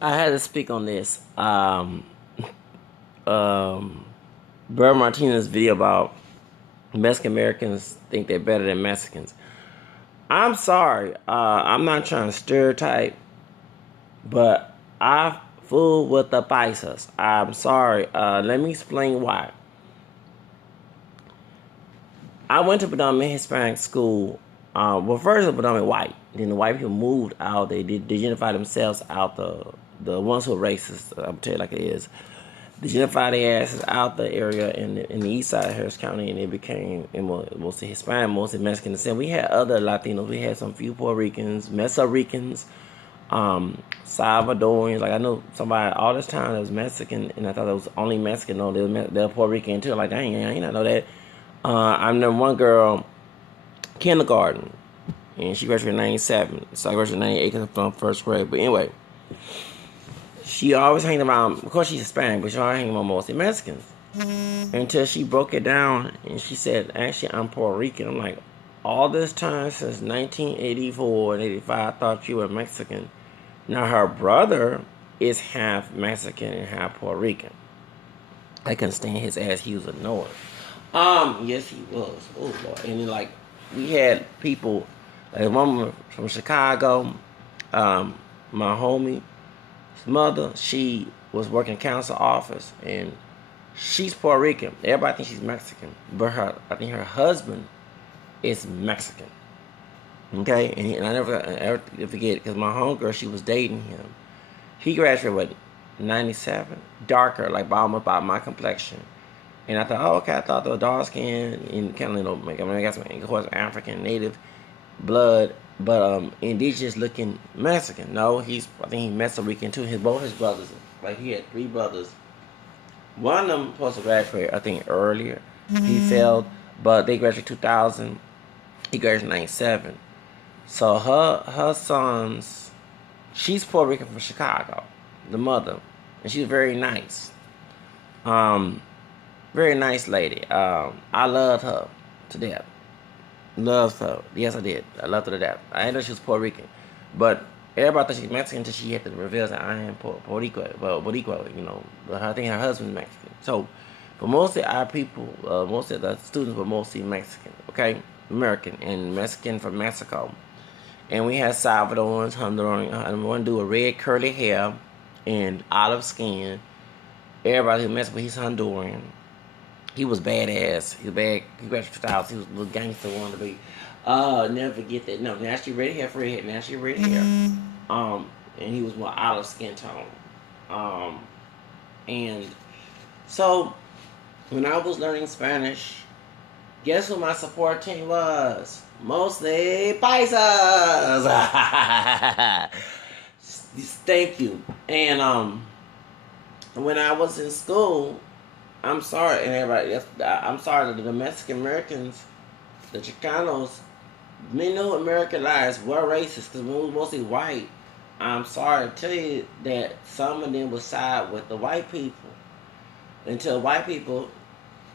I had to speak on this. Um, Bert Martinez video about Mexican Americans think they're better than Mexicans. I'm sorry. I'm not trying to stereotype, but I fool with the Paisas. I'm sorry. Let me explain why. I went to predominantly Hispanic school. Well, first it was predominantly white. Then the white people moved out. They did identify themselves out the ones who are racist. I'm tell you like it is. They identified their asses out the area in the east side of Harris County, and they became mostly Hispanic, mostly Mexican descent. We had other Latinos. We had some few Puerto Ricans, Meso Ricans, Salvadorians. Like I know somebody all this time that was Mexican, and I thought it was only Mexican. No, they were Puerto Rican too. Like dang, I ain't not know that. I remember one girl, kindergarten, and she graduated in '97. So I graduated in '98 from first grade. But anyway, she always hanging around. Of course, she's Hispanic, but she always hanging around mostly Mexicans. Until she broke it down and she said, "Actually, I'm Puerto Rican." I'm like, all this time since 1984 and '85, I thought you were Mexican. Now her brother is half Mexican and half Puerto Rican. I couldn't stand his ass. He was annoying. Yes, he was. Oh Lord. And then like we had people, like a woman from Chicago, my homie, his mother, she was working in council office and she's Puerto Rican. Everybody thinks she's Mexican, but I think her husband is Mexican. Okay, and I never forget because my homegirl, she was dating him. He graduated with '97, darker, like almost about my complexion. And I thought, oh, okay, I thought the dark skin and kind of, I got some, of course, African, native blood, but indigenous looking Mexican. No, I think he's Mexican Rican too. Both his brothers, like he had three brothers. One of them supposed to graduate, I think, earlier. He failed, but they graduated 2000. He graduated '97. So her sons, she's Puerto Rican from Chicago, the mother, and she's very nice. Um, Very nice lady. I loved her to death. Loved her. Yes, I did. I loved her to death. I didn't know she was Puerto Rican, but everybody thought she was Mexican until she had to reveal that I am Puerto Rico. Well, Boricua, you know. But I think her husband's Mexican. So, but mostly our people, most of the students were mostly Mexican. Okay, American and Mexican from Mexico. And we had Salvadorans, Honduran, and one dude with red curly hair and olive skin. Everybody who messed with, he's Honduran. He was badass. He was bad. He graduated 2000. He was a little gangster wanted to be. Never forget that. No, now she red hair, red hair. Now she red hair. And he was more olive skin tone. And so when I was learning Spanish, guess who my support team was? Mostly Paisas. Thank you. And when I was in school, I'm sorry, and everybody. I'm sorry that the Mexican Americans, the Chicanos, many know American lives were racist because we were mostly white. I'm sorry to tell you that some of them would side with the white people until white people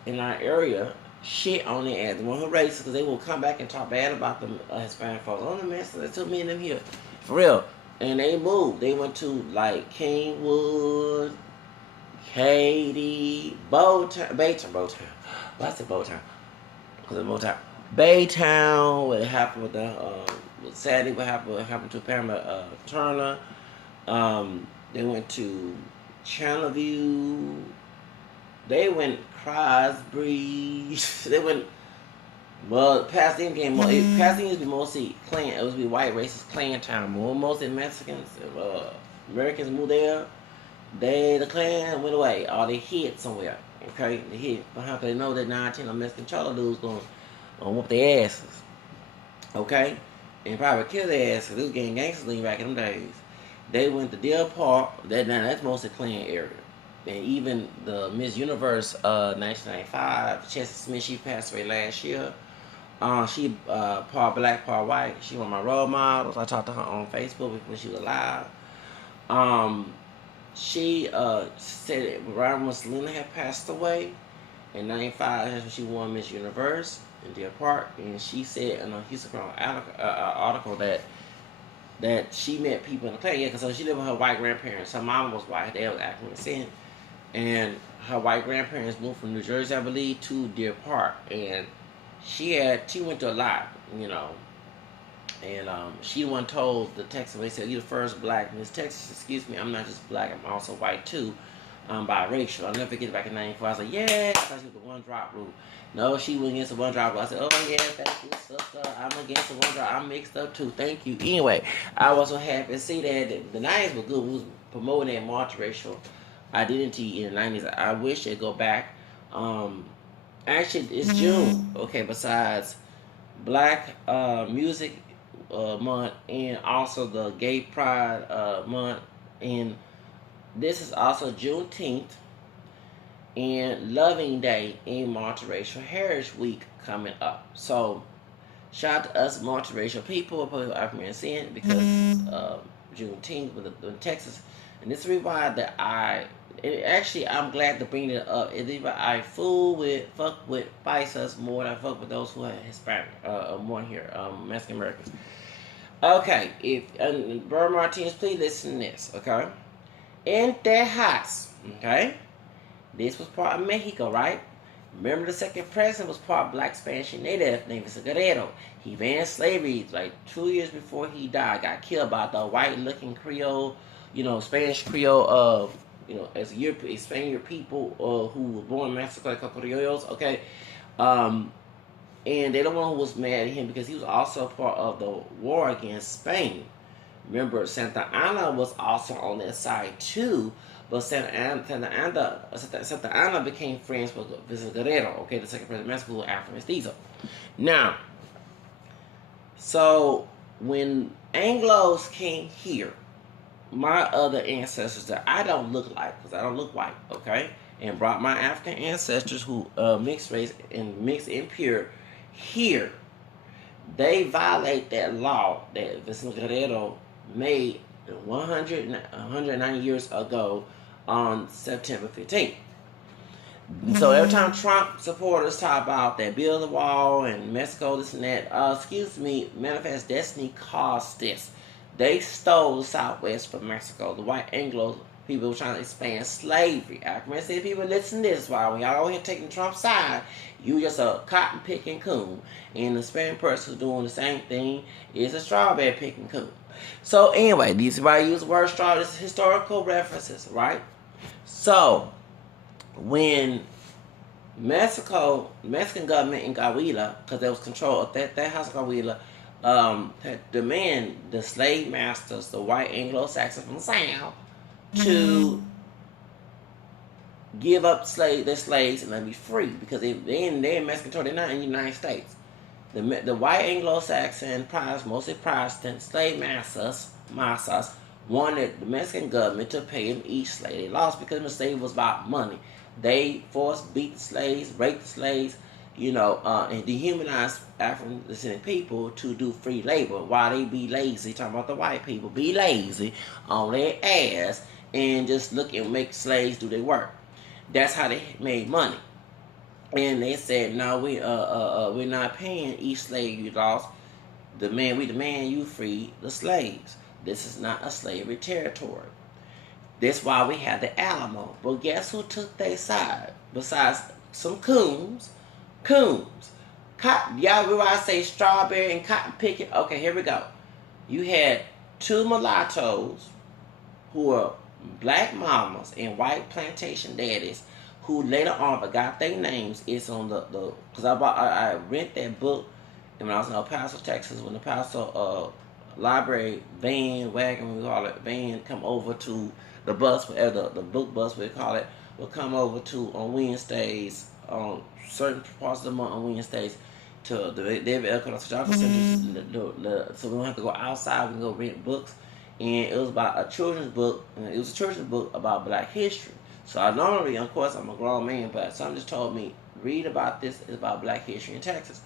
in our area shit on their ass. The one who racist because they will come back and talk bad about the Hispanic folks. Oh, the Mexicans, there's too many of them here. For real. And they moved. They went to like Kingwood, Katy, Baytown. Why I said Bowtown? Because it's Bowtown. Baytown, what happened with sadly, what happened to Pamela Turner. They went to Channelview. They went Crosby. They went, well, Pasadena came, Pasadena used to be mostly Klan, it was be white racist Klan town. Mostly Mexicans, Americans moved there. The Klan went away, or they hid somewhere. Okay, they hid. But how can they know that 19 of Mexican Charter dudes gonna whoop their asses? Okay, and probably kill their asses. This was getting gangsters back in them days. They went to Deer Park. That's mostly Klan area. And even the Miss Universe 1995, Chelsea Smith, she passed away last year. She part black, part white. She one of my role models. I talked to her on Facebook when she was alive. Um, she said that right when Selena had passed away in '95, that's when she won Miss Universe in Deer Park, and she said in a Houston Chronicle article that that she met people in the plane. Yeah, because so she lived with her white grandparents. Her mom was white. Her dad was African descent. And her white grandparents moved from New Jersey, I believe, to Deer Park. And she went to a lot, you know. And she the one told the Texas, they said, "You're the first black Miss Texas. Excuse me, I'm not just black, I'm also white too. I'm biracial." I'll never forget back in '94. I was like, "Yeah," I thought she was the one drop rule. No, she went against the one drop rule. I said, "Oh yeah, thank you, sister. I'm against the one drop. I'm mixed up too. Thank you." Anyway, I was so happy to see that the '90s was good. We was promoting that multiracial identity in the '90s. I wish they'd go back. Actually, it's June. Okay, besides Black Music Month and also the Gay Pride Month, and this is also Juneteenth and Loving Day and Multiracial Heritage Week coming up. So shout out to us multiracial people, African descent, because Juneteenth was in Texas, and this is the reason why that I'm glad to bring it up. It's even I fuck with Paisas more than I fuck with those who are Hispanic, more here, Mexican Americans. Okay, if Bert Martinez, please listen to this, okay? In Texas, okay? This was part of Mexico, right? Remember, the second president was part Black Spanish and Native, named Guerrero. He banned slavery like 2 years before he died. Got killed by the white-looking Creole, Spanish Creole, as a Spaniard people who were born in Mexico, like Criollos, okay? And they're the one who was mad at him because he was also part of the war against Spain. Remember, Santa Anna was also on their side too, but Santa Anna became friends with Guerrero, okay, the second president of Mexico, after Mestizo. Now, so when Anglos came here, my other ancestors that I don't look like, because I don't look white, okay, and brought my African ancestors who mixed race and mixed impure here, they violate that law that Vicente Guerrero made 190 years ago on September 15th. So every time Trump supporters talk about that build the wall and Mexico, this and that, Manifest Destiny caused this. They stole the Southwest from Mexico. The white Anglo people were trying to expand slavery. I can say people listen to this while when y'all here taking Trump's side, you just a cotton picking coon. And the Spanish person who's doing the same thing is a strawberry picking coon. So anyway, these is why I use the word strawberry. This is historical references, right? So when Mexican government in Coahuila, because there was control of that house of Coahuila, demand the slave masters, the white Anglo-Saxons from the South, to give up their slaves and let them be free, because they're in Mexican territory, they're not in the United States. The white Anglo-Saxon, mostly Protestant slave masters wanted the Mexican government to pay them each slave. They lost because the slave was about money. They beat the slaves, raped the slaves, and dehumanized African descendant people to do free labor while they be lazy. Talking about the white people be lazy on their ass and just look and make slaves do their work. That's how they made money. And they said, "No, we're not paying each slave you lost. We demand you free the slaves. This is not a slavery territory." That's why we have the Alamo. But guess who took their side? Besides some coons. Y'all remember I say strawberry and cotton picking? Okay, here we go. You had two mulattoes who were black mamas and white plantation daddies who later on forgot their names. It's on because I rent that book, and when I was in El Paso, Texas, when the El Paso library van come over to the bus, whatever the book bus we call it, will come over to on Wednesdays, on certain parts of the month on Wednesdays, to the David L. Center. So we don't have to go outside. We can go rent books, and it was about a children's book. It was a children's book about Black history. So I normally, of course, I'm a grown man, but someone just told me, read about this. It's about Black history in Texas.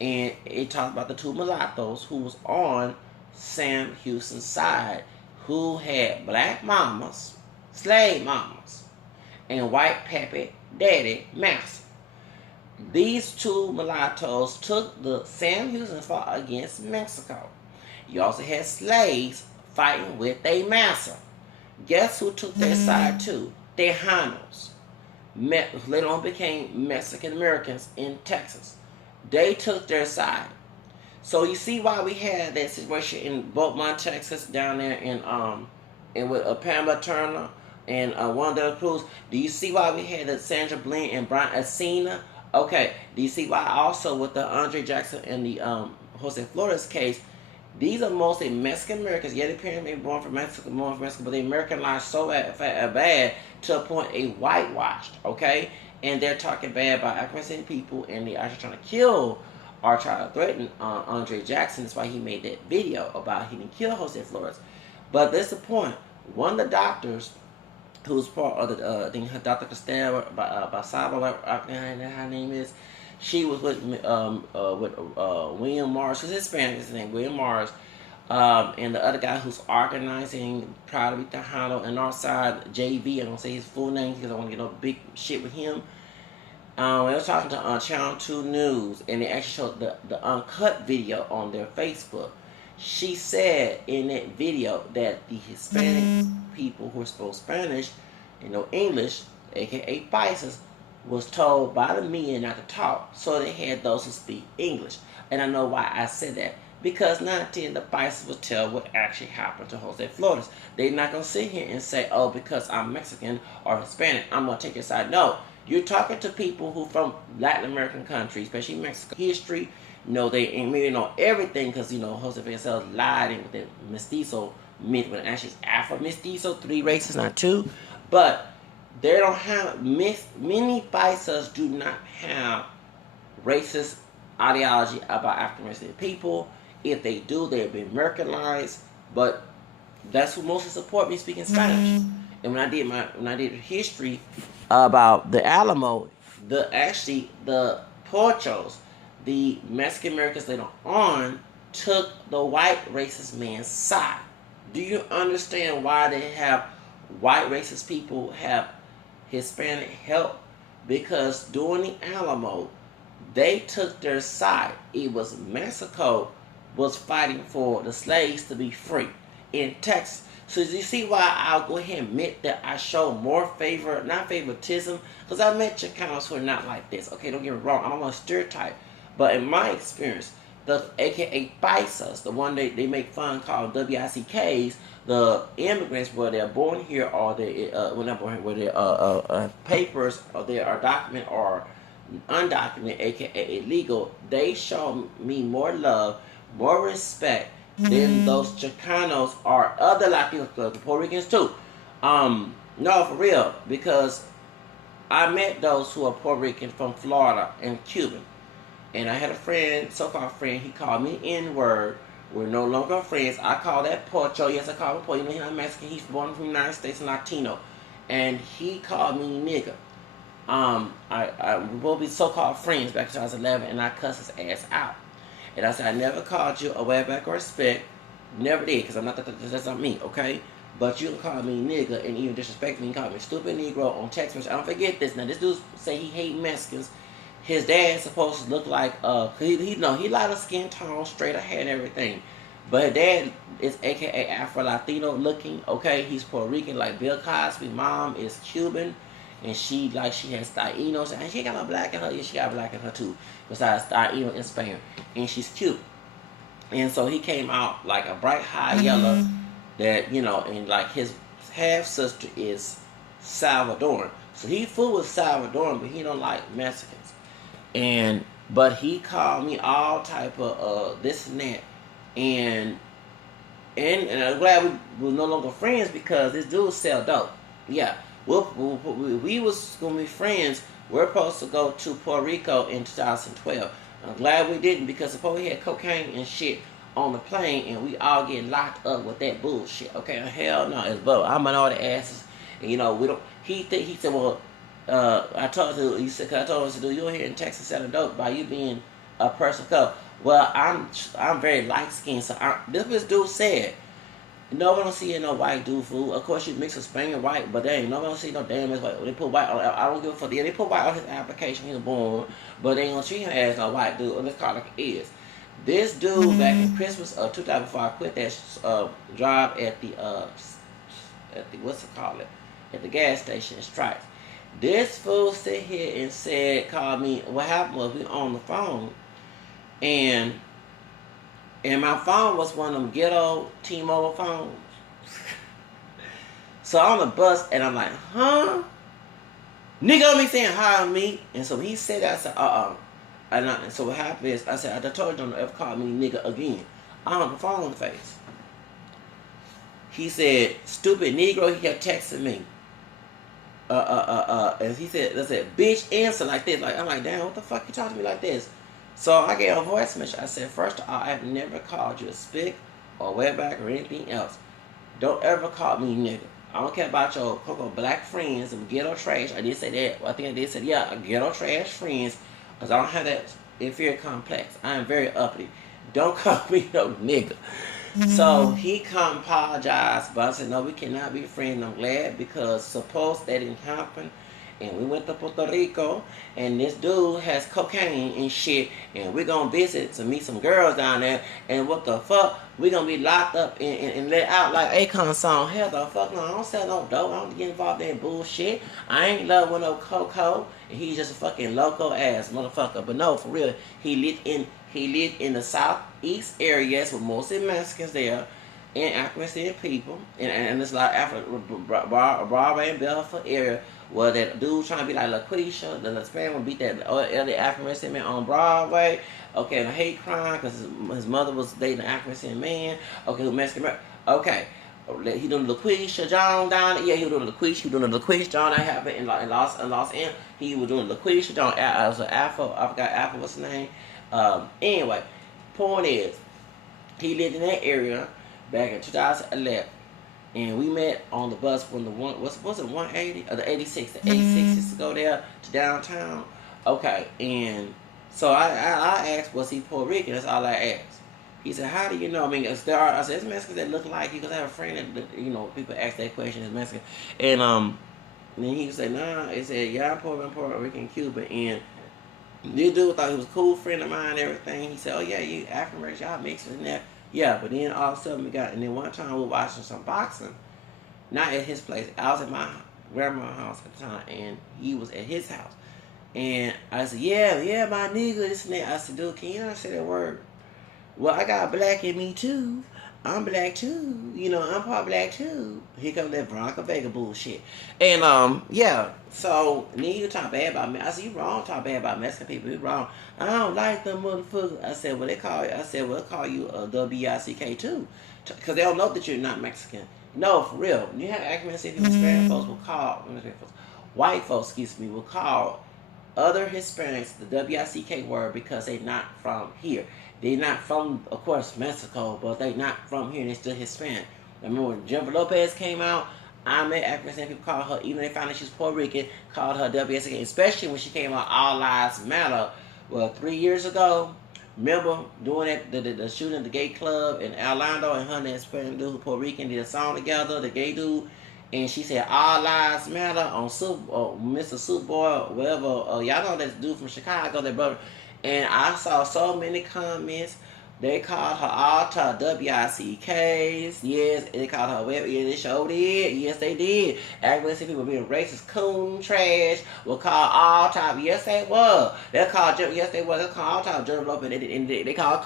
And it talks about the two mulattoes who was on Sam Houston's side, who had black mamas, slave mamas, and white pappy daddy master. These two mulattoes took the Sam Houston fought against Mexico. You also had slaves fighting with their master. Guess who took their side too? Tejanos. Later on became Mexican Americans in Texas. They took their side. So you see why we had that situation in Beaumont, Texas, down there in with Pamela Turner and one of the crews. Do you see why we had the Sandra Bland and Brian Acina? Okay. Do you see why also with the Andre Jackson and the Jose Flores case? These are mostly Mexican Americans. Yeah, their parents may be born from Mexico, but they Americanized so bad to a point they whitewashed. Okay, and they're talking bad about African people, and they're actually trying to kill or try to threaten Andre Jackson. That's why he made that video about he didn't kill Jose Flores. But that's the point. One of the doctors who's part of the I think Dr. Castell Basaba, her name is. She was with William Morris. His Hispanic, his name William Morris, and the other guy who's organizing Proud to be Tejano and our side JV. I don't say his full name because I want to get no big shit with him. I was talking to Channel 2 News, and they actually showed the uncut video on their Facebook. She said in that video that the Hispanic people who spoke Spanish and no English, aka Paisas, was told by the media not to talk, so they had those who speak English. And I know why I said that. Because 9 10 the Paisas will tell what actually happened to Jose Flores. They're not going to sit here and say, oh, because I'm Mexican or Hispanic, I'm going to take your side. No. You're talking to people who from Latin American countries, especially Mexico. History, they maybe know everything because, Jose Flores lied with the mestizo myth when actually it's Afro-mestizo, 3 races, not 2. But they don't have, many Paisas do not have racist ideology about African-American people. If they do, they've been Americanized. But that's who mostly support me speaking Spanish. And when I did history about the Alamo, the Pochos, the Mexican Americans later on, took the white racist man's side. Do you understand why they have white racist people have Hispanic help? Because during the Alamo, they took their side. It was Mexico was fighting for the slaves to be free in Texas. So you see why I'll go ahead and admit that I show more not favoritism, because I met Chicanos who are not like this. Okay, don't get me wrong. I don't want to stereotype. But in my experience, the aka Paisas, the one they make fun called WICKs, the immigrants, whether they're born here or they whether their papers or they are documented or undocumented, aka illegal, they show me more love, more respect than those Chicanos or other Latinos, the Puerto Ricans too. No, for real, because I met those who are Puerto Rican from Florida and Cuban. And I had a friend, so-called friend, he called me N-word. We're no longer friends. I call that Pocho. Yes, I call him Pocho. He's not Mexican. He's born from the United States and Latino. And he called me nigga. We both be so-called friends back when I was 11, and I cussed his ass out. And I said, I never called you a way back or respect. Never did, because that's not me, okay? But you can call me nigga and even disrespect me and call me stupid Negro on text message. I don't forget this. Now, this dude say he hate Mexicans. His dad's supposed to look like, he light of skin tone, straight ahead and everything. But his dad is aka Afro-Latino looking, okay? He's Puerto Rican like Bill Cosby. Mom is Cuban. And she has Tainos, and she got no black in her. Yeah, she got black in her too, besides Taino in Spain. And she's cute. And so he came out like a bright high yellow that, and like his half sister is Salvadoran. So he fool with Salvadoran, but he don't like Mexicans. But he called me all type of this and that. And I'm glad we were no longer friends because this dude sell dope. Yeah. We was going to be friends. We're supposed to go to Puerto Rico in 2012. I'm glad we didn't because supposedly we had cocaine and shit on the plane and we all get locked up with that bullshit. Okay, hell no, it's both. I'm on all the asses. And we don't. He said, well, I told him, cause I told him, you're here in Texas selling dope by you being a person of color. Well, I'm very light skinned, so this dude said. Nobody don't see no white dude fool. Of course, you mix a Spaniard white, but they ain't nobody don't see no damn white. They put white on. I don't give a fuck. Yeah, they put white on his application. He was born, but they ain't gonna treat him as no white dude. Let's call it like it is. This dude back in Christmas of 2000 before I quit that job at the what's it called, at the gas station in Stripes. This fool sit here and called me. What happened was we on the phone, and my phone was one of them ghetto T-Mobile phones. So I'm on the bus and I'm like, huh? Nigga me saying hi to me. And so he said that. I said, And so what happened is, I said, I told you don't ever call me nigga again. I'm on the phone face. He said, stupid Negro. He kept texting me. And he said, bitch, answer like this. Like, I'm like, damn, what the fuck you talking to me like this? So I gave a voice message. I said, first of all, I have never called you a spick or wetback or anything else. Don't ever call me nigga. I don't care about your black friends and ghetto trash. I did say that. Well, I think I did say, yeah, ghetto trash friends. Because I don't have that inferior complex. I am very uppity. Don't call me no nigga. So he come apologize, but I said, no, we cannot be friends. I'm glad because suppose that didn't happen. And we went to Puerto Rico, and this dude has cocaine and shit, and we're going to visit to meet some girls down there, and what the fuck, we're going to be locked up and let out like Akon song. Hell the fuck no, I don't sell no dope, I don't get involved in bullshit. I ain't love with no cocoa, and he's just a fucking loco ass motherfucker. But no, for real, he lived in the southeast areas with mostly Mexicans there, and African people, and it's like Broadway and Belfort area, where that dude trying to be like LaQuisha, the Hispanic would beat that other African man on Broadway. Okay, and a hate crime because his mother was dating an African man. Okay, who Mexican? Okay, he doing the LaQuisha John down. Yeah, he was doing the LaQuisha. He was doing the LaQuisha John that happened in Los Angeles. He was doing the LaQuisha John. I was an Afro. I forgot Afro. What's his name? Anyway, point is, he lived in that area back in 2011, and we met on the bus when the was it 180 or the 86? The 86 used to go there to downtown. Okay, and so I asked, was he Puerto Rican? That's all I asked. He said, how do you know? I mean, I said, it's Mexicans that look like you, because I have a friend that, people ask that question, is Mexican. And then he said, nah. He said, yeah, I'm Puerto Rican, Cuban. And this dude thought he was a cool friend of mine and everything. He said, oh yeah, you African American, y'all mixing in there. Yeah, but then all of a sudden and then one time we were watching some boxing, not at his place. I was at my grandma's house at the time, and he was at his house. And I said, yeah, my nigga, this and that. I said, dude, can you not say that word? Well, I got black in me too. I'm black too. I'm part black too. Here comes that Bronco Vega bullshit. And yeah. So then you talk bad about me. I said, you wrong talk bad about Mexican people. You wrong. I don't like them motherfuckers. I said, well, they call you a WICK too. Because they don't know that you're not Mexican. No, for real. You have African people, Hispanic folks will call, white folks, will call other Hispanics the WICK word because they're not from here. They're not from, of course, Mexico, but they're not from here and they're still Hispanic. I remember when Jennifer Lopez came out, I met African people called her, even if they found out she's Puerto Rican, called her WICK, especially when she came out All Lives Matter, 3 years ago. Remember doing that, the shooting at the gay club in Orlando, and her and the Hispanic dude who Puerto Rican did a song together, the gay dude, and she said All Lives Matter on Mr. Soup Boy, whatever. Y'all know that dude from Chicago, that brother. And I saw so many comments. They called her all type WICKs. Yes, they called her web. Yeah, they sure did. Yes, they did. Aggressive people being racist, coon, trash. Will call all type. Yes, they were. They called. Yes, they were. They called all type Jennifer Lopez. They called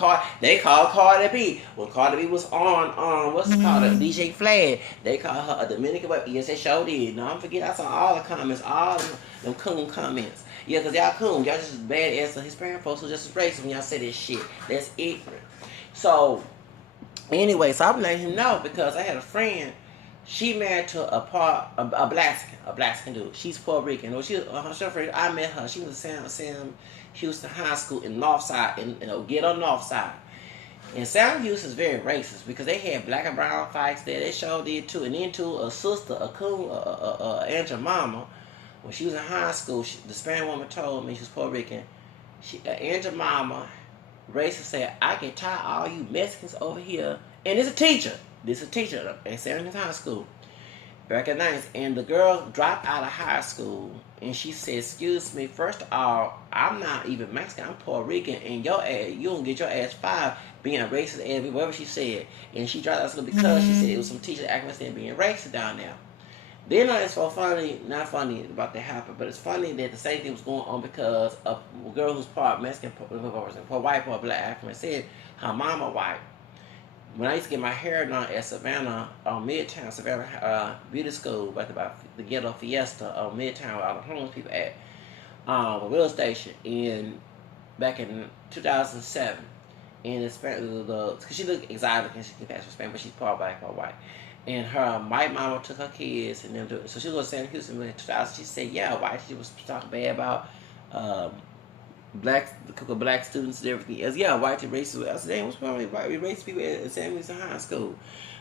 Cardi B. When Cardi B was on what's it called? DJ Flag. They called her a Dominican. Yes, they sure did. No, I'm forgetting. I saw all the comments. All them coon comments. Yeah, because y'all coon. Y'all just as bad as the Hispanic folks who just as racist when y'all say this shit. That's ignorant. So, anyway, so I'm letting him know because I had a friend. She married to a black dude. She's Puerto Rican. Well, I met her. She was at Sam Houston High School in Northside, in ghetto Northside. And Sam Houston is very racist because they had black and brown fights there. They sure did too. And then too, a sister, a coon, Aunt Mama. When she was in high school, the Spanish woman told me, she was Puerto Rican, Aunt Mama, racist, said, I can tie all you Mexicans over here. And it's a teacher. This is a teacher at San High School. recognized. And the girl dropped out of high school, and she said, "Excuse me, first of all, I'm not even Mexican. I'm Puerto Rican, and your ass, you don't get your ass fired being racist as whatever she said." And she dropped out of school because she said it was some teacher acting being racist down there. Then it's so funny, not funny about that happened, but it's funny that the same thing was going on because a girl who's part Mexican, part white, part black African said her mama white. When I used to get my hair done at Savannah, Midtown, Savannah Beauty School, back about the Ghetto Fiesta on Midtown, where all the homeless people at, a real station, back in 2007. And because she looked exotic and she can pass for Spain, but she's part black, part white. And her white mama took her kids, and then so she was in San Houston in 2000. She said, "Yeah, white." She was talking bad about um, black students and everything else. Yeah, white and racist. I said, "Damn, what's wrong with white racist people at San Houston High School?"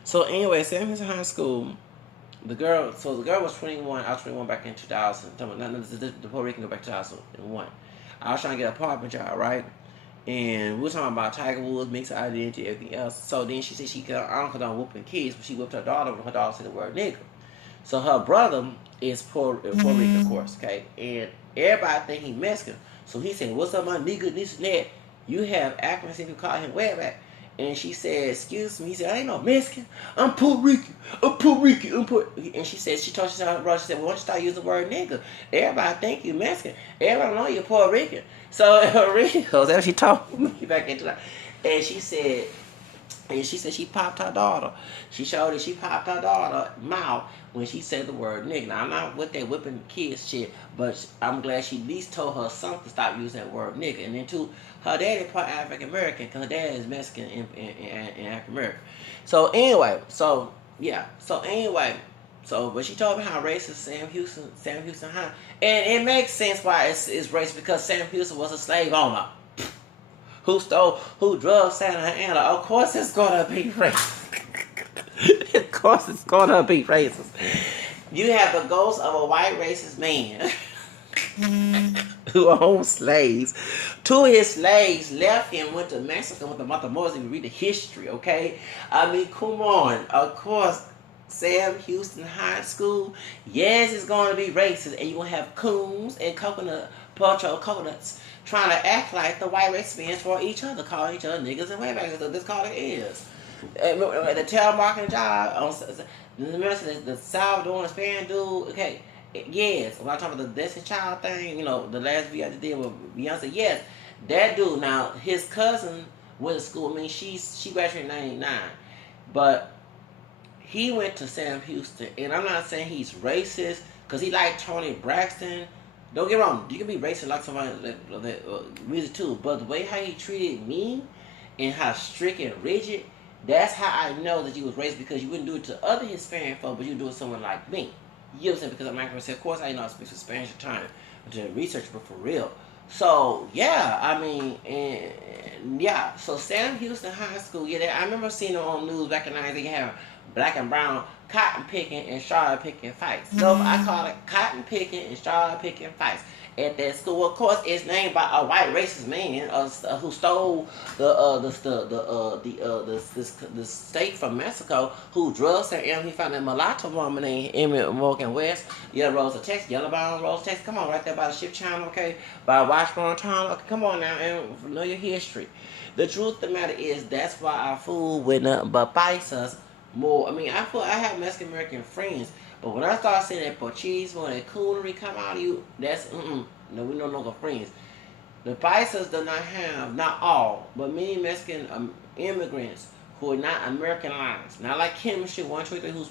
So anyway, San Houston High School. The girl was 21. I was 21 back in 2000. The Puerto Rican go back to 2001. I was trying to get an apartment job, right? And we were talking about Tiger Woods, mixed identity, everything else. So then she said she could, I don't know, whooping kids, but she whipped her daughter when her daughter said the word nigga. So her brother is Puerto Rican, of course, okay? And everybody think he Mexican. So he said, "What's up, my nigga, this and that?" You have Africans who call him wetback. And she said, "Excuse me." He said, "I ain't no Mexican. I'm Puerto Rican. I'm Puerto Rican. I'm Puerto Rican." And she said, she told her brother, she said, "Well, why don't you start using the word nigga? Everybody think you Mexican. Everybody know you're Puerto Rican." So that's what she told me back into that. And she said, she popped her daughter. She showed that she popped her daughter mouth when she said the word nigga. Now, I'm not with that whipping kids shit, but I'm glad she at least told her son to stop using that word nigga. And then too, her daddy part African American, because her dad is Mexican and African American. So anyway, but she told me how racist Sam Houston High, and it makes sense why it's racist, because Sam Houston was a slave owner who drugged Santa Ana. Of course it's gonna be racist. Of course it's gonna be racist. You have the ghost of a white racist man who owned slaves. Two of his slaves left him, went to Mexico with the Mother Moses. You read the history, okay? I mean, come on. Of course, Sam Houston High School, yes, it's going to be racist, and you're going to have coons and coconuts trying to act like the white race fans for each other, calling each other niggas and waybackers. So this call it is. The telemarketing job, the Salvadoran Spanish dude, okay, yes, when I'm talking about the Destiny Child thing, the last video I just did with Beyonce, yes, that dude, now, his cousin went to school, she graduated in 99, but he went to Sam Houston, and I'm not saying he's racist, because he liked Tony Braxton. Don't get wrong, you can be racist like somebody that music too, but the way how he treated me, and how strict and rigid, that's how I know that you was racist, because you wouldn't do it to other Hispanic folk, but you do it to someone like me. You know what I'm saying? Because I'm not of course I know I speak Spanish at the time to research, but for real. So yeah, I mean, and yeah. So Sam Houston High School, yeah, I remember seeing it on news back in the 90s. They have black and brown cotton picking and straw picking fights. So I call it cotton picking and straw picking fights at that school. Of course, it's named by a white racist man who stole the state from Mexico, who drugged her, and he found a mulatto woman named Emily Morgan West, Yellow Rose of Texas, Yellowbone Rose of Texas. Come on, right there by the Ship Channel, okay, by Washburn Town. Okay, come on now, and know your history. The truth of the matter is, that's why I fool with nothing but Paisas more. I mean, I have Mexican American friends, but when I start seeing that machismo and that coonery come out of you, that's no, we no longer friends. The Paisas do not have, not all, but many Mexican immigrants who are not Americanized. Not like Kim Shit 123, who's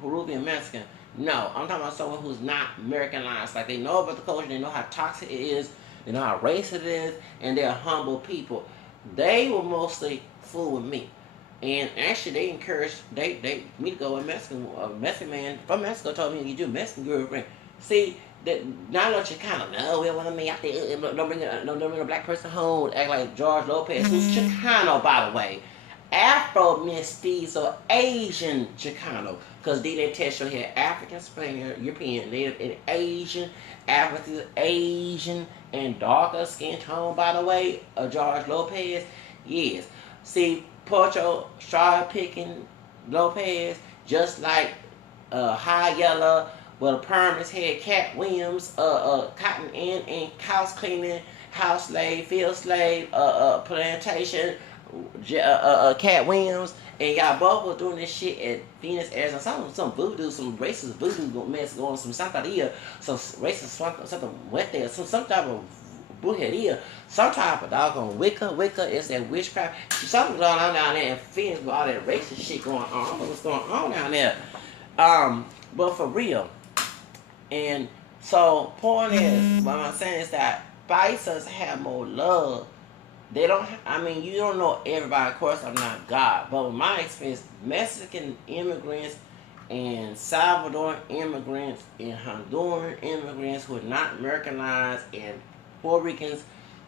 Peruvian Mexican. No, I'm talking about someone who's not Americanized. Like, they know about the culture, they know how toxic it is, they know how racist it is, and they're humble people. They will mostly fool with me. And actually, they encouraged me to go with Mexican. A Mexican man from Mexico told me to get you a Mexican girlfriend. See, that now that Chicano, no, we don't want me out there. Don't bring a black person home. Act like George Lopez, who's Chicano, by the way. Afro mestizo, Asian Chicano, because then they test you here African, Spaniard, European, Native, and Asian, African, Asian, and darker skin tone, by the way. George Lopez, yes. See, Porcho, Straw Picking, Lopez, just like high yellow with a perm in his head, Cat Williams, cotton in and house cleaning, house slave, field slave, plantation, Cat Williams, and y'all both was doing this shit at Phoenix, Arizona. Some voodoo, some racist voodoo mess going on, some Santeria, some racist something wet there, some type of brujeria, some type of doggone Wicca. Wicca is that witchcraft. Something going on down there in Phoenix with all that racist shit going on. I don't know what's going on down there. But for real. And so, point is, what I'm saying is that Paisas have more love. They don't, I mean, you don't know everybody. Of course, I'm not God. But with my experience, Mexican immigrants and Salvadoran immigrants and Honduran immigrants who are not Americanized and Puerto Ricans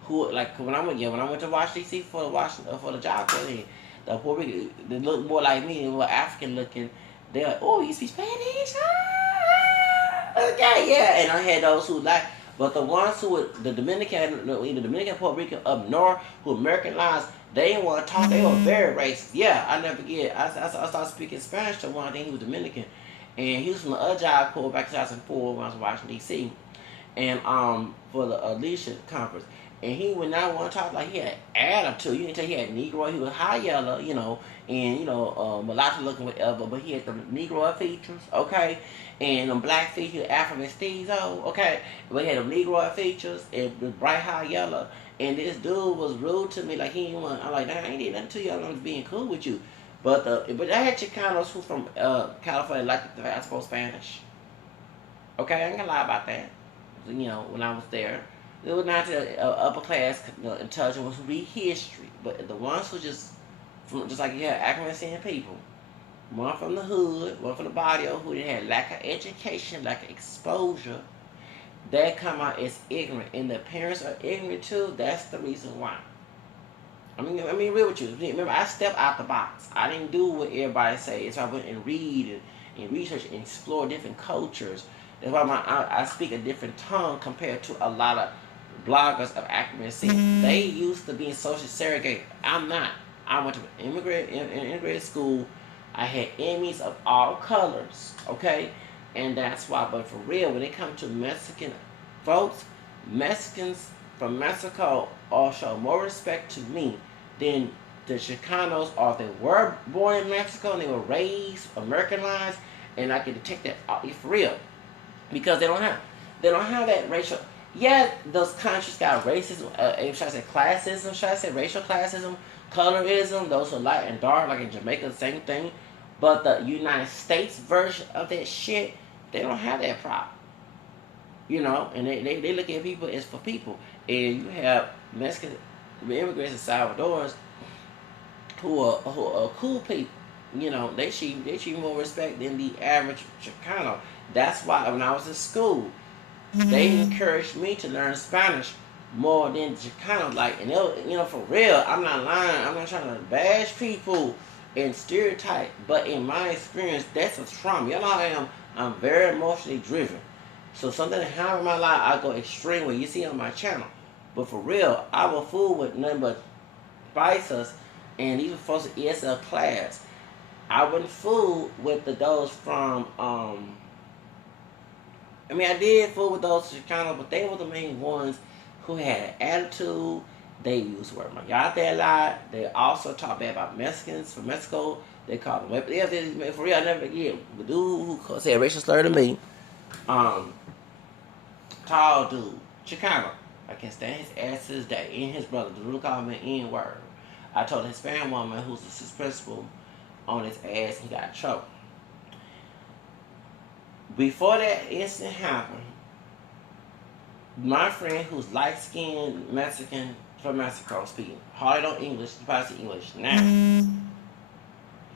who, like, when I went to Washington, D.C. for the job, the Puerto Ricans, they look more like me, they were African looking. They're like, oh, you speak Spanish? Okay, yeah. And I had those who like, but the ones who were the Dominican, either Dominican, Puerto Rican up north, who Americanized, they didn't want to talk. They were very racist. Yeah, I never forget. I started speaking Spanish to one. I think he was Dominican, and he was from the other job corps back in 2004 when I was in Washington D.C. and for the Alicia conference. And he would not want to talk like he had attitude. You can tell he had Negro. He was high yellow, and mulatto looking whatever. But he had the Negro features, okay, and them black features, Afro mestizo, okay. But he had them Negro features and the bright high yellow. And this dude was rude to me, like he didn't want. I'm like, nah, I ain't did nothing to you. I'm just being cool with you. But I had Chicanos who from California like I spoke Spanish. Okay, I ain't gonna lie about that. When I was there. It was not the upper class intelligent ones who read history, but the ones who just like you had African people, one from the hood, one from the barrio, who had lack of education, lack of exposure, they come out as ignorant, and the parents are ignorant too. That's the reason why. I mean, real with you. Remember, I stepped out the box. I didn't do what everybody say. So I went and read and research and explore different cultures. That's why I speak a different tongue compared to a lot of bloggers of accuracy. They used to being socially segregated. I'm not. I went to an integrated school. I had enemies of all colors, okay? And that's why. But for real, when it comes to Mexican folks, Mexicans from Mexico all show more respect to me than the Chicanos, or if they were born in Mexico and they were raised, Americanized, and I can detect that for real. Because they don't have that racial. Yeah, those countries got racism. Should I say classism? Should I say racial classism? Colorism. Those who are light and dark, like in Jamaica, the same thing. But the United States version of that shit, they don't have that problem. And they look at people as for people. And you have Mexican immigrants and Salvadorans who are cool people. They treat more respect than the average Chicano. That's why when I was in school, they encouraged me to learn Spanish more than Chicano. Like, and for real, I'm not lying. I'm not trying to bash people and stereotype, but in my experience, that's a trauma. Y'all know how I am. I'm very emotionally driven. So something that happened in my life, I go extreme, what you see on my channel. But for real, I will fool with nothing but Paisas and even folks in ESL class. I wouldn't fool with those from I did fool with those Chicanos, but they were the main ones who had an attitude. They used the word mayate a lot. They also talked bad about Mexicans from Mexico. They called them, for real, I never forget. The dude who said a racial slur to me, tall dude, Chicano. I can't stand his ass to this day. And his brother, the dude called me an N-word. I told a Hispanic woman who's his principal on his ass, he got in trouble. Before that incident happened, my friend who's light-skinned Mexican from Mexico speaking, hardly know English, he probably speaks English now.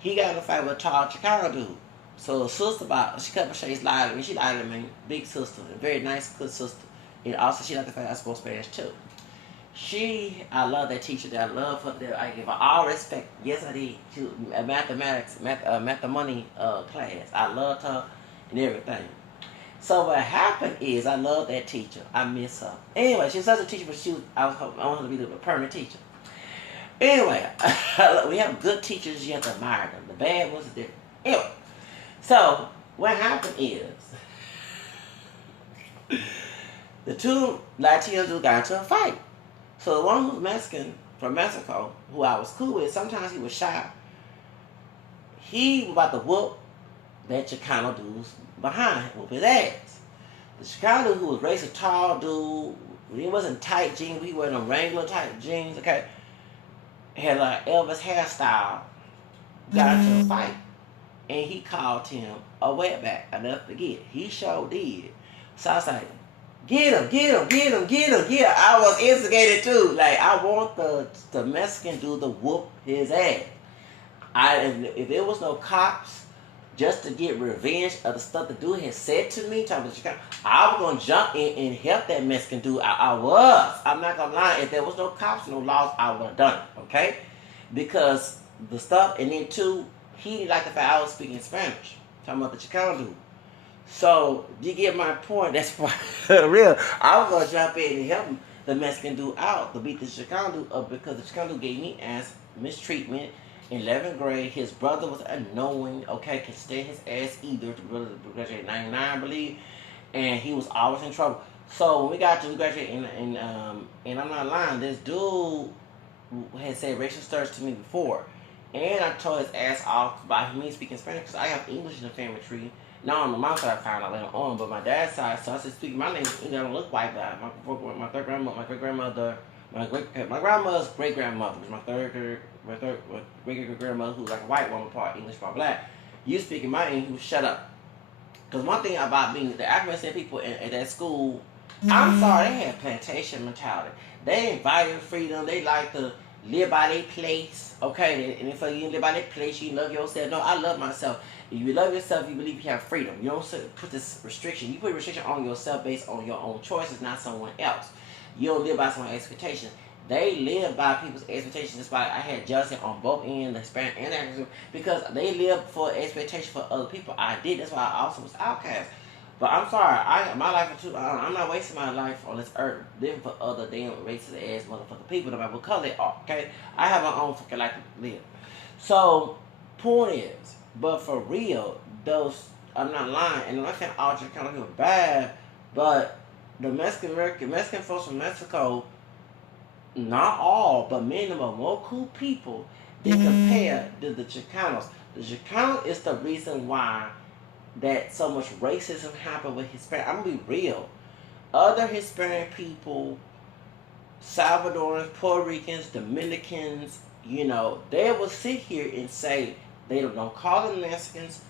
He got in a fight with a tall Chicano dude. So his sister, she cut my shades lied to me. She lied to me, big sister, a very nice, good sister. And also she liked the fact I spoke Spanish too. I love that teacher. I love her. I give her all respect. Yes, I did. She was a mathematics, money class. I loved her and everything. So what happened is, I love that teacher. I miss her. Anyway, she's such a teacher, but I want her to be the permanent teacher. Anyway, we have good teachers. You have to admire them. The bad ones are different. Anyway, so what happened is the two Latinos got into a fight. So the one who's Mexican from Mexico, who I was cool with, sometimes he was shy. He was about to whoop that Chicano dude's behind, whoop his ass. The Chicano dude, who was racist, tall dude, he wasn't tight jeans, he wore them Wrangler type jeans, okay, had like Elvis hairstyle, got into a fight, and he called him a wetback. I never forget. He sure did. So I was like, get him, get him, get him, get him, get him. I was instigated too. Like, I want the Mexican dude to whoop his ass. If there was no cops, just to get revenge of the stuff the dude had said to me, talking about Chicago, I was going to jump in and help that Mexican dude. I was. I'm not going to lie. If there was no cops, no laws, I would have done it, okay? Because the stuff, and then too, he didn't like the fact I was speaking Spanish, talking about the Chicano dude. So, you get my point. That's why, real, I was going to jump in and help the Mexican dude out to beat the Chicano dude up, because the Chicano dude gave me ass mistreatment. In 11th grade, his brother was annoying, okay, could stand his ass either. The brother graduated 99, I believe, and he was always in trouble. So when we graduated, and I'm not lying, this dude had said racial slurs to me before, and I told his ass off by me speaking Spanish, because I have English in the family tree. Not on the mom's side, I found out later on, but my dad's side, so I said, speaking my name, I don't look white, but my third grandmother, my great grandmother, my grandmother's great grandmother was my great grandmother, who was like a white woman, part English, part black. You speaking my English, you shut up. Because one thing about being the African people at that school, I'm sorry, they had plantation mentality. They invited freedom. They like to live by their place. Okay, and if you live by their place, you love yourself. No, I love myself. If you love yourself, you believe you have freedom. You don't put this restriction. You put restriction on yourself based on your own choices, not someone else. You don't live by someone's expectations. They live by people's expectations. That's why I had jealousy on both ends, the Hispanic and the African, because they live for expectation for other people. I did. That's why I also was outcast. But I'm sorry. My life too. I'm not wasting my life on this earth living for other damn racist ass motherfucking people, no matter what color they are. Okay, I have my own fucking life to live. So, point is, but for real, those, I'm not lying, and I'm not saying all Chicanos are bad, but the Mexican folks from Mexico, not all, but many of them are more cool people than compared to the Chicanos. The Chicanos is the reason why that so much racism happened with Hispanic. I'm gonna be real. Other Hispanic people, Salvadorans, Puerto Ricans, Dominicans, you know, they will sit here and say they don't call them Mexicans,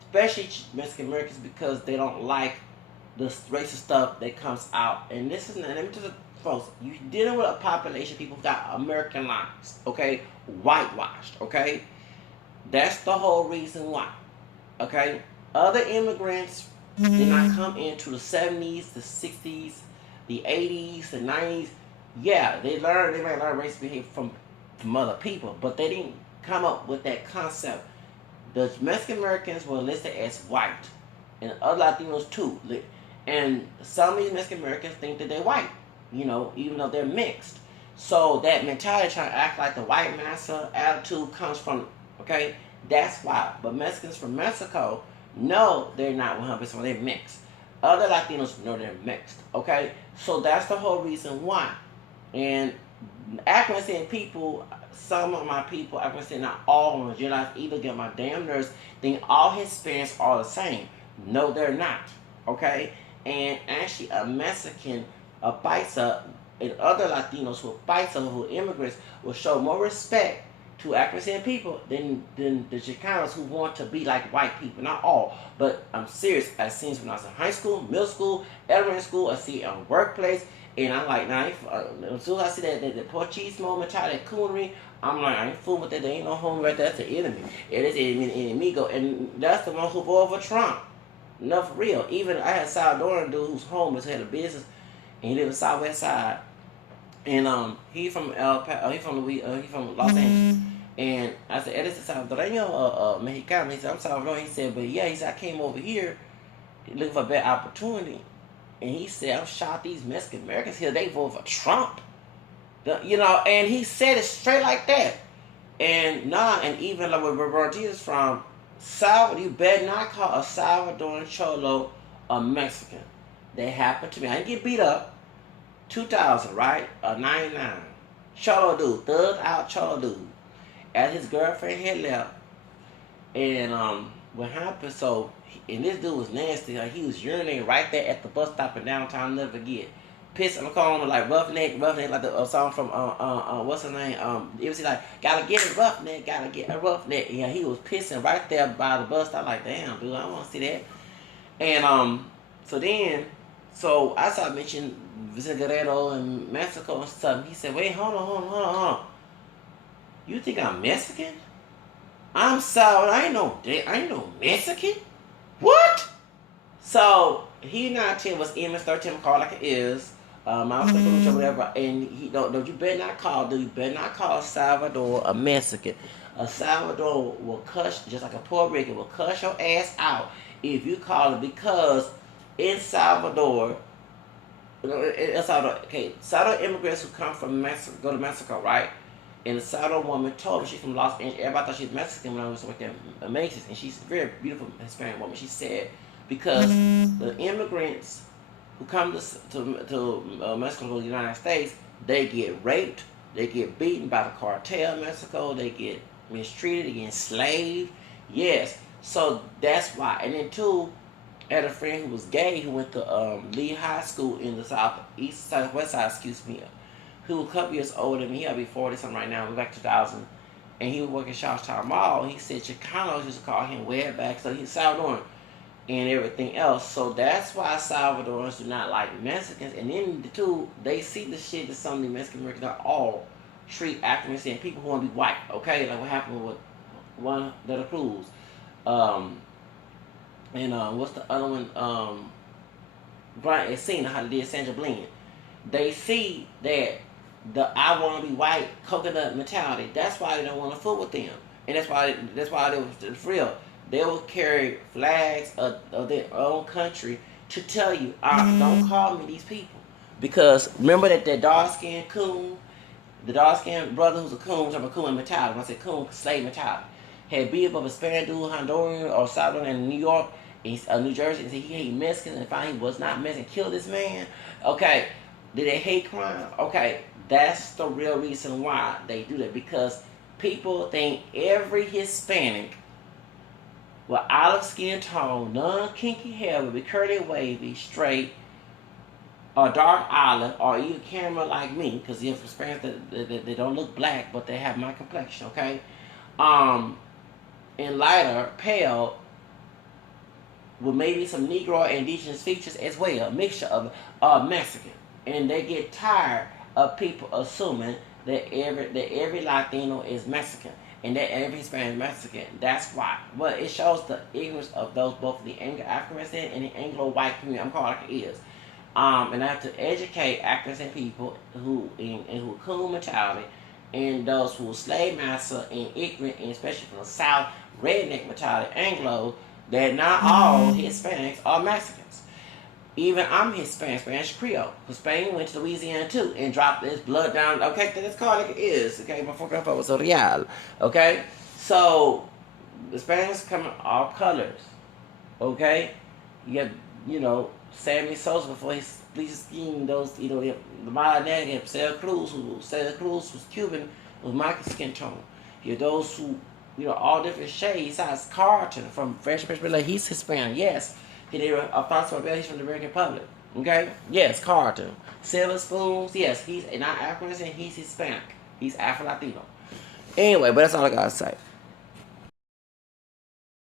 especially Mexican Americans, because they don't like the racist stuff that comes out. And this is, let me tell you, folks, you're dealing with a population of people who got Americanized, okay, whitewashed, okay. That's the whole reason why, okay. Other immigrants did not come into the 70s, the 60s, the 80s, the 90s. Yeah, they might learn racist behavior from other people, but they didn't come up with that concept. The Mexican Americans were listed as white, and other Latinos too. And some of these Mexican Americans think that they're white, you know, even though they're mixed. So that mentality, trying to act like the white massa attitude, comes from, okay, that's why. But Mexicans from Mexico, no, they're not 100%, they're mixed. Other Latinos, know they're mixed, okay? So that's the whole reason why. And African people, some of my people, I can say not all of them, I either get my damn nerves, think all Hispanics are the same. No, they're not, okay? And actually a Mexican, a Paisa, and other Latinos who are Paisa, who are immigrants, will show more respect to African people than the Chicanos who want to be like white people. Not all, but I'm serious. I've seen it when I was in high school, middle school, elementary school. I see it in the workplace, and I'm like, nah, as soon as I see that Portuguese mentality, that coonery, I'm like, I ain't fooling with that. There ain't no home right there. That's the enemy. It is an enemigo, and that's the one who voted for Trump. No, for real. Even I had a Salvadoran dude who's homeless, had a business, and he lived in Southwest Side. And he from he from Los Angeles. And I said, "Eres Salvadoreño, Mexicano?" He said, "I'm Salvadoran." He said, "But yeah," he said, "I came over here looking for a better opportunity." And he said, "I'm shocked these Mexican Americans here, they vote for Trump." You know, and he said it straight like that. And nah, and even like where Martinez from, You better not call a Salvadoran Cholo a Mexican. That happened to me. I didn't get beat up. 2000, right? 99. Cholo dude, thugged out Cholo dude. As his girlfriend had left, and what happened? So, and this dude was nasty. Like, he was urinating right there at the bus stop in downtown. I'll never forget. Pissing, I'm calling him like roughneck, like the song from what's his name? It was like gotta get a roughneck, gotta get a roughneck. Yeah, he was pissing right there by the bus stop. Like, damn, dude, I don't want to see that. And so I started mentioning Guerrero and Mexico and stuff. He said, wait, hold on. You think I'm Mexican? I'm sorry, I ain't no Mexican. What? So he not tell was image 13 call like it is. I was or whatever, and he don't. You better not call. You better not call Salvador a Mexican. A Salvador will cuss just like a Puerto Rican will cuss your ass out if you call it, because in Salvador, Salvador immigrants who come from Mexico go to Mexico, right? And the Salvador woman told me she's from Los Angeles. Everybody thought she was Mexican when I was with them Macy's, and she's a very beautiful Hispanic woman. She said because the immigrants who come to Mexico, the United States, they get raped, they get beaten by the cartel in Mexico, they get mistreated, they get enslaved. Yes, so that's why. And then too, I had a friend who was gay who went to Lee High School in the southwest side, who was a couple years older than me. He'll be 40 something right now. We're back 2000, and he was working Charlestown Mall. He said Chicanos used to call him way back, so he's Salvadoran and everything else. So that's why Salvadorans do not like Mexicans. And then the two, they see the shit that some of the Mexican Americans are all treat Africans and people who want to be white. Okay, like what happened with one Little Cruz. And what's the other one? Brian and Cena, how they did Sandra Bland. They see that the I want to be white coconut mentality. That's why they don't want to fool with them, and that's why they was real. They will carry flags of their own country to tell you, don't call me these people, because remember that dark skinned coon, the dark skinned brother who's a coon, I'm a coon mentality. When I say coon, slave mentality, had beat up a Spanish dude, Honduran or Salvadoran in New York, New Jersey, and said he hate Mexicans, and found he was not Mexican, killed this man. Okay. Did they hate crime? Okay, that's the real reason why they do that. Because people think every Hispanic with olive skin tone, non-kinky hair, will be curly, wavy, straight, or dark olive, or even caramel like me. Because you have Hispanics that they don't look black, but they have my complexion, okay? And lighter, pale, with maybe some Negro and indigenous features as well. A mixture of Mexican. And they get tired of people assuming that every Latino is Mexican and that every Hispanic is Mexican. That's why. But it shows the ignorance of those, both the Anglo-African and the Anglo-white community. I'm calling it like it is. And I have to educate African people who cool mentality, and those who are slave master and ignorant, and especially from the South, redneck mentality, Anglo, that not all Hispanics are Mexicans. Even I'm Hispanic, Spanish Creole. Because Spain went to Louisiana too and dropped this blood down. Okay, that's called like it is. Okay, before grandpa was so real. Okay, so the Spanish come in all colors. Okay, you have, Sammy Sosa before he bleached his skin. Those, the Martinez, you have Celia Cruz, was Cuban, was my skin tone. You have those who, all different shades. Size Carlton from Fresh Prince of Bel-Air, he's Hispanic, yes. He did Alfonso Bell, he's from the Dominican Republic. Okay? Yes, Carlton. Silver Spoons, yes, he's not African, he's Hispanic. He's Afro-Latino. Anyway, but that's all I gotta say.